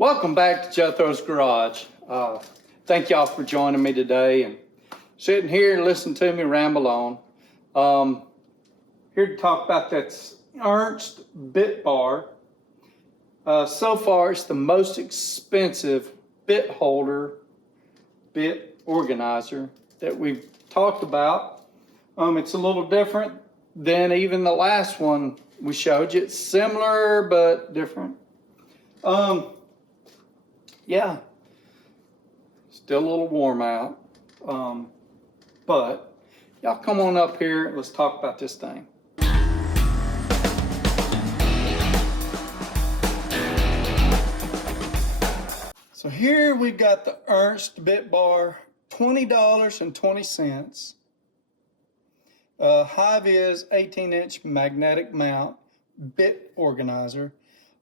Welcome back to Jethro's Garage. Thank y'all for joining me today and sitting here and listening to me ramble on. Here to talk about that Ernst bit bar. So far, it's the most expensive bit holder, bit organizer that we've talked about. It's a little different than even the last one we showed you. It's similar but different. Yeah, still a little warm out, but y'all come on up here. Let's talk about this thing. So here we've got the Ernst bit bar, $20.20. High-vis 18-inch magnetic mount bit organizer,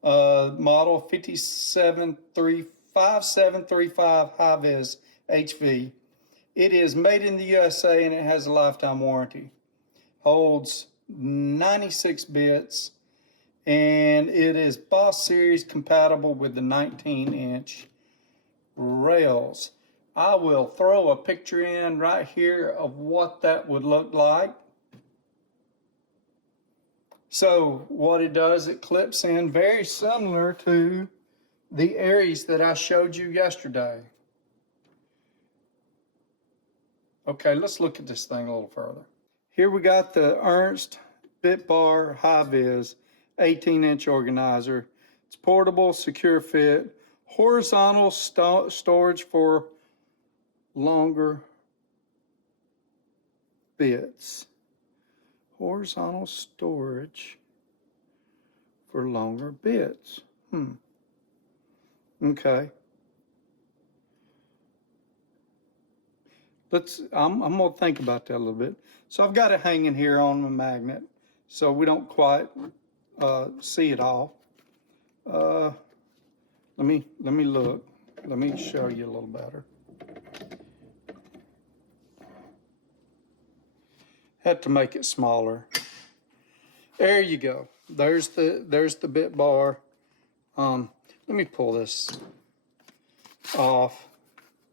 model 5735 high-vis HV. It is made in the USA and it has a lifetime warranty. Holds 96 bits and it is Boss Series compatible with the 19-inch rails. I will throw a picture in right here of what that would look like. So what it does, it clips in very similar to the Aries that I showed you yesterday. Okay, let's look at this thing a little further. Here we got the Ernst bit bar high-vis 18-inch organizer. It's portable, secure fit, horizontal storage for longer bits. Horizontal storage for longer bits. Okay. I'm gonna think about that a little bit. So I've got it hanging here on the magnet, so we don't quite see it all. Let me look. Let me show you a little better. Had to make it smaller. There you go. There's the bit bar. Let me pull this off.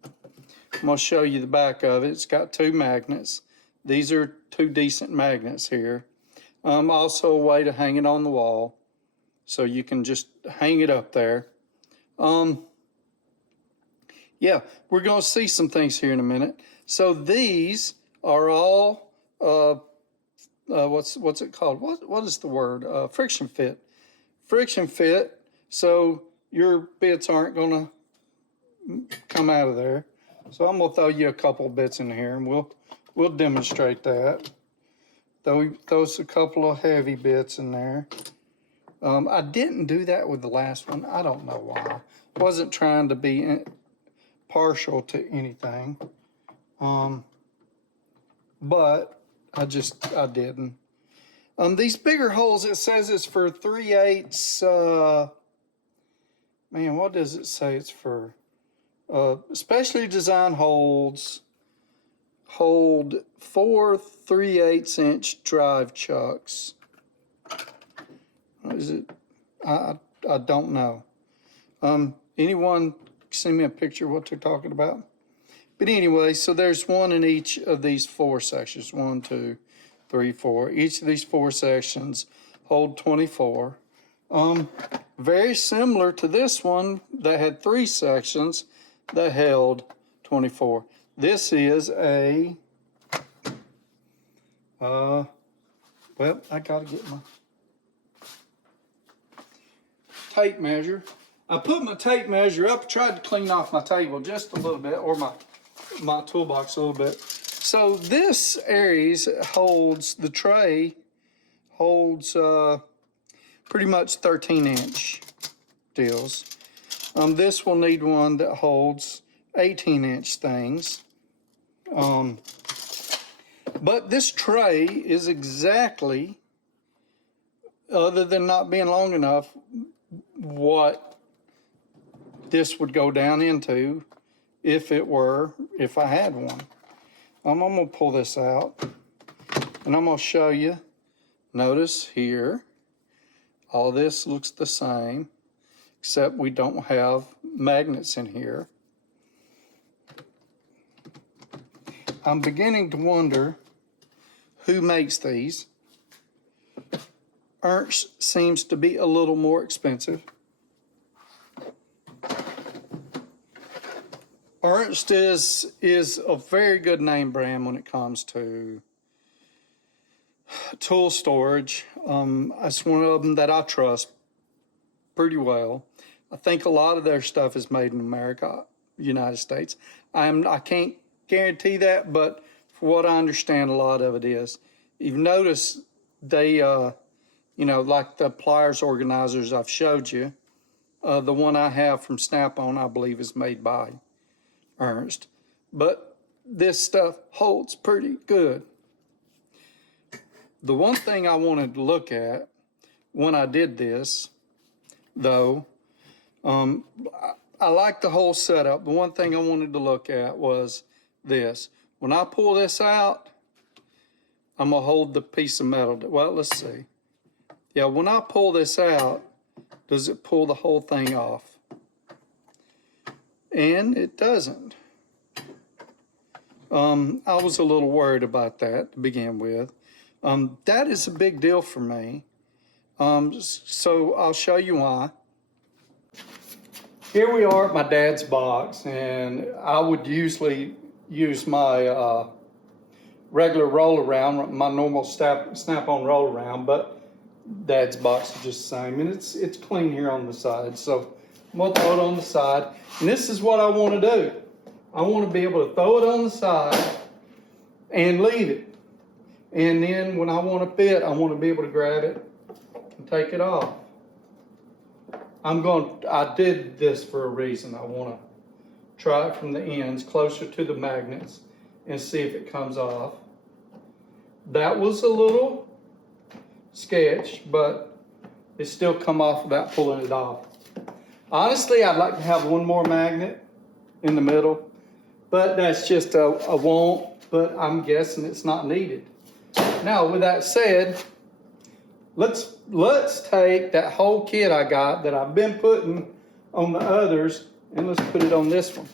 I'm gonna show you the back of it. It's got two magnets. These are two decent magnets here. Also a way to hang it on the wall, so you can just hang it up there. Yeah, we're gonna see some things here in a minute. So these are all what's it called? What is the word? Friction fit. Friction fit. So your bits aren't gonna come out of there. So I'm gonna throw you a couple bits in here, and we'll demonstrate that. Throws a couple of heavy bits in there. I didn't do that with the last one. I don't know why. Wasn't trying to be partial to anything. But I didn't. These bigger holes, it says it's for 3/8. Man, what does it say it's for? Specially designed holes hold 4 3/8 inch drive chucks. What is it? I don't know. Anyone send me a picture of what they're talking about? But anyway, so there's one in each of these four sections. 1, 2, 3, 4. Each of these four sections hold 24. Very similar to this one that had 3 sections that held 24. This is a, well, I gotta get my tape measure. I put my tape measure up, tried to clean off my table just a little bit, or my toolbox a little bit. So this Aries holds, the tray holds pretty much 13-inch deals. This will need one that holds 18-inch things. But this tray is exactly, other than not being long enough, what this would go down into if I had one. I'm gonna pull this out and I'm gonna show you. Notice here, all this looks the same, except we don't have magnets in here. I'm beginning to wonder who makes these. Ernst seems to be a little more expensive. Ernst is a very good name brand when it comes to tool storage. It's one of them that I trust pretty well. I think a lot of their stuff is made in America, United States. I can't guarantee that, but for what I understand, a lot of it is. You've noticed they, like the pliers organizers I've showed you, the one I have from Snap-on, I believe, is made by Ernst. But this stuff holds pretty good. The one thing I wanted to look at when I did this, though, I like the whole setup. The one thing I wanted to look at was this. When I pull this out, I'm gonna hold the piece of metal. Well, let's see. Yeah, when I pull this out, does it pull the whole thing off? And it doesn't. I was a little worried about that to begin with. That is a big deal for me. So I'll show you why. Here we are at my dad's box, and I would usually use my regular roll around, my normal snap-on roll around, but Dad's box is just the same, and it's clean here on the side. So I'm gonna throw it on the side, and this is what I want to do. I want to be able to throw it on the side and leave it, and then when I want to fit, I want to be able to grab it and take it off. I did this for a reason. I want to try it from the ends closer to the magnets and see if it comes off. That was a little sketch, but it still come off without pulling it off. Honestly, I'd like to have one more magnet in the middle, but that's just a want, but I'm guessing it's not needed. Now, with that said, let's take that whole kit I got that I've been putting on the others, and let's put it on this one.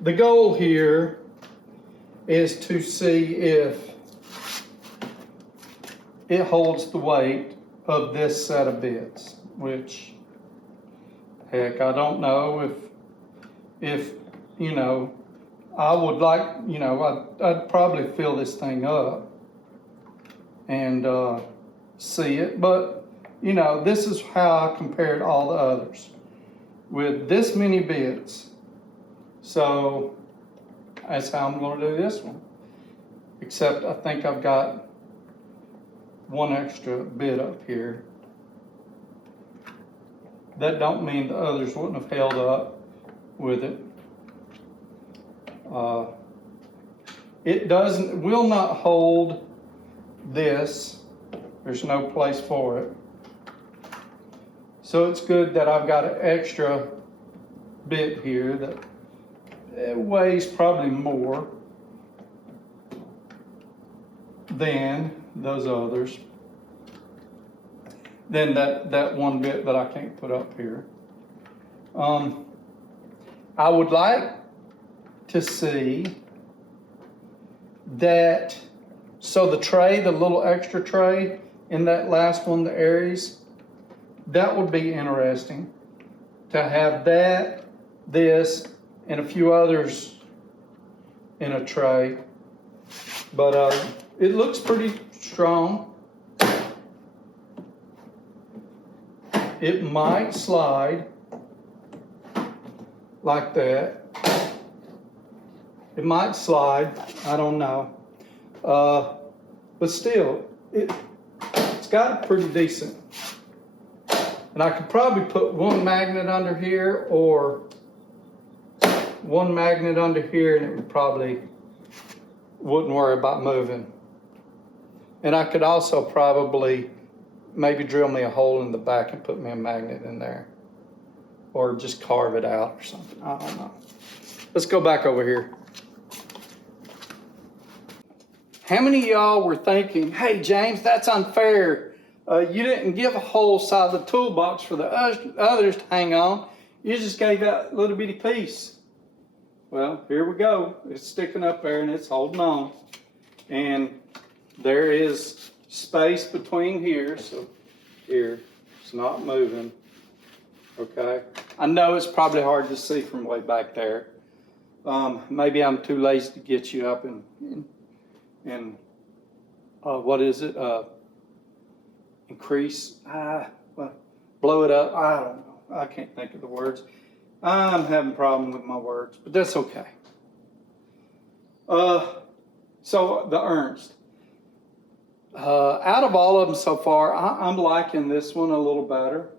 The goal here is to see if it holds the weight of this set of bits, which, heck, I don't know if I would like, I'd probably fill this thing up and see it, but this is how I compared all the others with this many bits. So that's how I'm going to do this one, except I think I've got one extra bit up here. That don't mean the others wouldn't have held up with it. It will not hold this. There's no place for it. So it's good that I've got an extra bit here that it weighs probably more than those others, than that one bit that I can't put up here. I would like to see that, so the tray, the little extra tray in that last one, the Aries, that would be interesting to have that, this, and a few others in a tray. But it looks pretty strong. It might slide like that. It might slide, I don't know. But still, it's got pretty decent. And I could probably put one magnet under here or one magnet under here, and it would probably wouldn't worry about moving. And I could also probably maybe drill me a hole in the back and put me a magnet in there, or just carve it out or something. I don't know. Let's go back over here. How many of y'all were thinking, hey James, that's unfair. You didn't give a whole side of the toolbox for the others to hang on. You just gave that little bitty piece. Well, here we go. It's sticking up there and it's holding on. And there is space between here. So here, it's not moving. Okay. I know it's probably hard to see from way back there. Maybe I'm too lazy to get you up and what is it? Increase, well, blow it up. I don't know. I can't think of the words. I'm having a problem with my words, but that's okay. So the Ernst. Out of all of them so far, I'm liking this one a little better.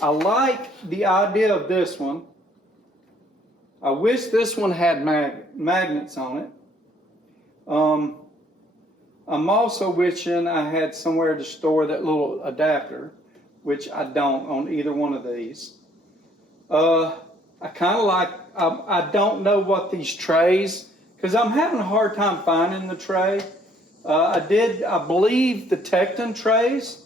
I like the idea of this one. I wish this one had magnets on it. I'm also wishing I had somewhere to store that little adapter, which I don't on either one of these. I kind of like, I don't know what these trays, because I'm having a hard time finding the tray. I believe the Tecton trays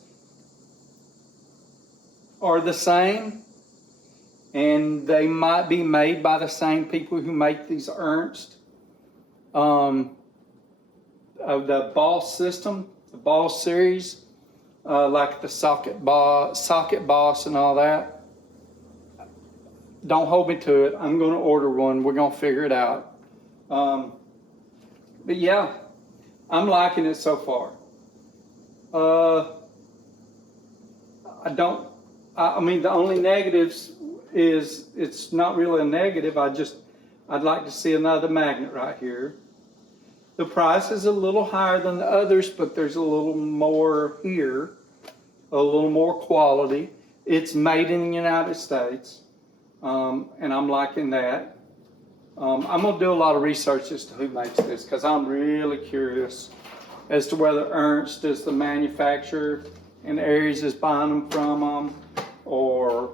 are the same, and they might be made by the same people who make these Ernst. Of the Boss system, the Boss series, like the Socket Boss and all that. Don't hold me to it. I'm going to order one. We're going to figure it out. But yeah, I'm liking it so far. I mean, the only negatives is it's not really a negative. I'd like to see another magnet right here. The price is a little higher than the others, but there's a little more here, a little more quality. It's made in the United States, and I'm liking that. I'm going to do a lot of research as to who makes this, because I'm really curious as to whether Ernst is the manufacturer and Aries is buying them from them, or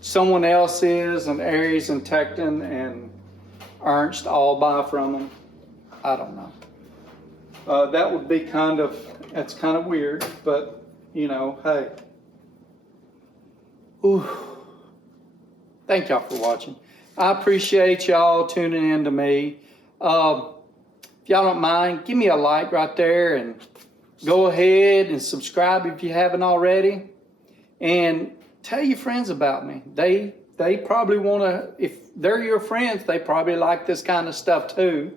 someone else is, and Aries and Tecton and Ernst all buy from them. I don't know. That would be that's kind of weird, but you know, hey. Ooh. Thank y'all for watching. I appreciate y'all tuning in to me. If y'all don't mind, give me a like right there, and go ahead and subscribe if you haven't already. And tell your friends about me. They probably want to, if they're your friends, they probably like this kind of stuff too.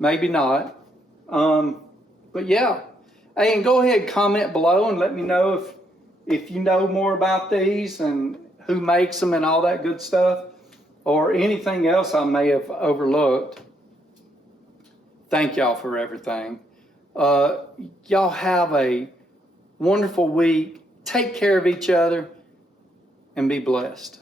Maybe not. But yeah. Hey, and go ahead and comment below and let me know if you know more about these and who makes them and all that good stuff, or anything else I may have overlooked. Thank y'all for everything. Y'all have a wonderful week. Take care of each other and be blessed.